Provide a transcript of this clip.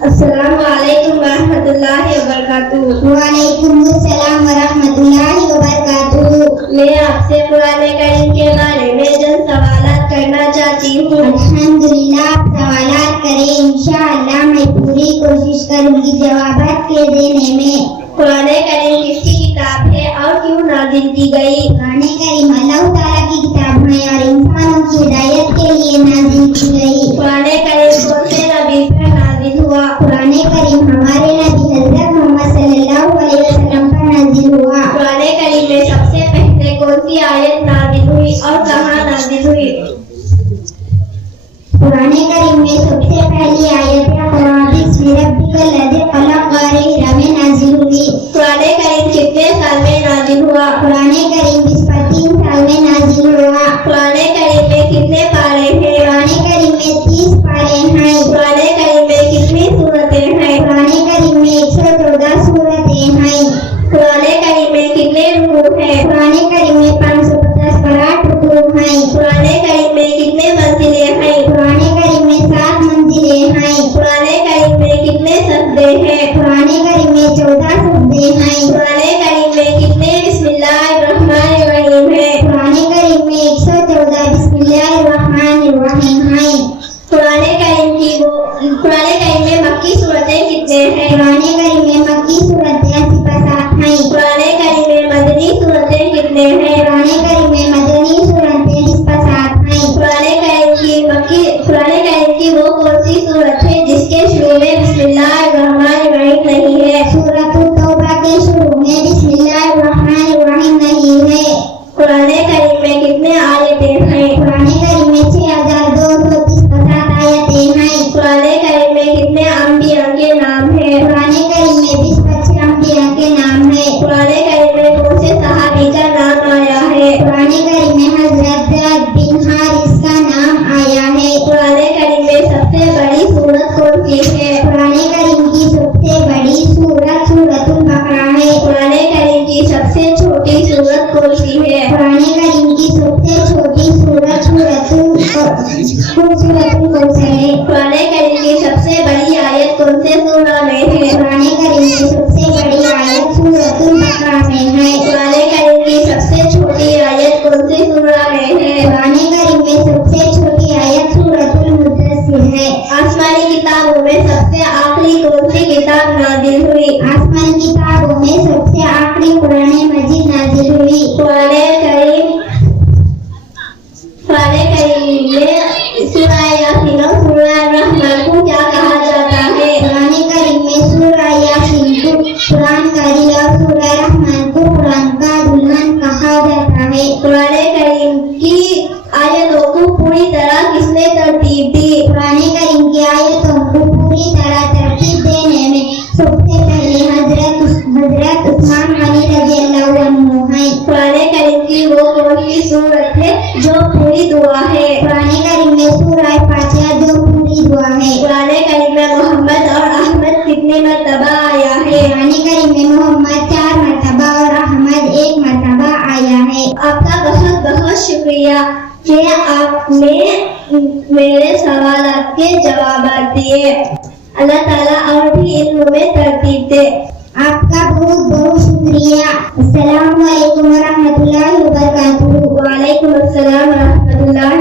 अस्सलामुअलैकुम वरहमतुल्लाहि वबरकातुहू। वालेकुमुस्सलाम वरहमतुल्लाहि वबरकातुहू। मैं आपसे कुरान करीम के बारे में चंद सवालात करना चाहती हूँ। अल्हम्दुलिल्लाह, आप सवालात करें, इंशाअल्लाह मैं पूरी कोशिश करूंगी जवाबात के देने में। कुरान करीम किसकी किताब है और क्यों नाज़िल की गई? कुरान करीम अल्लाह ताला की किताब है और इंसानों की हिदायत के लिए नाज़िल की गई। कुरान करीम कौन से नबी पर नाज़िल हुआ? कुरान करीम हमारे नबी हज़रत मोहम्मद सल्लल्लाहु अलैहि वसल्लम पर नाज़िल हुआ। कुरान करीम में सबसे पहले कौन सी आयत नाज़िल हुई और कहाँ नाज़िल हुई? कुरान करीम में सबसे पहली आयत बिस्मि रब्बिकल लज़ी खलक़ में नाज़िल हुई। कुरान करीम कितने साल में नाज़िल हुआ? कुरान करीम 3 साल में नाज़िल हुआ। कुरान करीम में कितने पारे हैं? कुरान करीम में 30 पारे हैं। कुरान करीम में कितनी सूरतें हैं? कुरान करीम में 114 सूरतें हैं। कुरान करीम में कितने रुकू हैं? कुरान करीम में 550 परात रुकू हैं। कुरान करीम में कितने मंजिलें हैं? कुरान करीम में 7 मंजिलें हैं। कुरान करीम में कितने सजदे हैं? कुरान करीम में 14 सजदे हैं। कुरान करीम में कितने बिस्मिल्लाहिर्रहमानिर्रहीम हैं? कुरान करीम में 114 बिस्मिल्लाहिर्रहमानिर्रहीम हैं। कुरान करीम में मक्की सूरतें कितने हैं? कुरान करीम में मक्की सूरतें 87 हैं। कुरान करीम में मदनी सूरतें कितने हैं? कुरान करीम में मदनी सूरतें 87 हैं। कुरान करीम की वो कौन सी सूरत है जिसके शुरू में बिस्मिल्लाहिर्रहमानिर्रहीम नहीं है? सूरतुल तौबा के शुरू में बिस्मिल्लाहिर्रहमानिर्रहीम नहीं है। कुरान करीम में कितने आयतें हैं? कुरान करीम में 6230 आयतें हैं। कुरान करीम में कितने अंबिया के नाम हैं? कुरान करीम में 20-25 अंबिया के नाम है। कुरान करीम में कौन से सहाबी का नाम आया है? कुरान करीम में हजरत ज़ैद बिन हारिस का नाम आया है। कुरान करीम में सबसे बड़ी सूरत कौन सी है? कुरान करीम की सबसे बड़ी सूरत सूरतुल बकरा है। कुरान करीम की सबसे छोटी सूरत कौन सी है? कुरान करीम की सबसे छोटी सूरत सूरतुल कौसर है। कुरान करीम की सबसे बड़ी आयत कौन से सूरा में है? कुरान करीम की सबसे बड़ी आयत सूरतुल बकरा में है। कुरान करीम की सबसे छोटी आयत कौन से सूरा में है? कुरान करीम में सबसे छोटी आयत सूरतुल मुद्दस्सिर है। आसमानी किताबों में सबसे आखिरी कौन सी किताब नाज़िल हुई? आसमानी किताबों में सबसे आखिरी कुरान मजीद नाज़िल हुई। कुरान करीम में सूरा यासीन और सूरा रहमान को क्या कहा जाता है? कुरान करीम में सूरा यासीन को कुरान करी और सूरा रहमान को कुरान का दुल्हन कहा जाता है। कुरान करीम की आयतों को पूरी तरह किसने तरतीब दी? कुरान करीम की आयतों को पूरी तरह तरतीब देने में सबसे पहले हजरत उस्मान गनी रज़ियल्लाहु अन्हु हैं। कुरान करीम की वो कौन सी सूरत है जो पूरी दुआ है? कुरान करीम में सूरा फातिहा जो पूरी दुआ है। कुरान करीम में मोहम्मद और अहमद कितने मरतबा आया है? कुरान करीम में मोहम्मद 4 मरतबा और अहमद 1 मरतबा आया है। आपका बहुत बहुत शुक्रिया कि आपने मेरे सवालात के जवाब दिए। अल्लाह ताला और भी इल्म में तरतीब दे। आपका बहुत बहुत शुक्रिया। अस्सलामु अलैकुम वरहमतुल्लाहि वबरकातुहू। वालेकुम अस्सलाम वरहमतुल्लाहि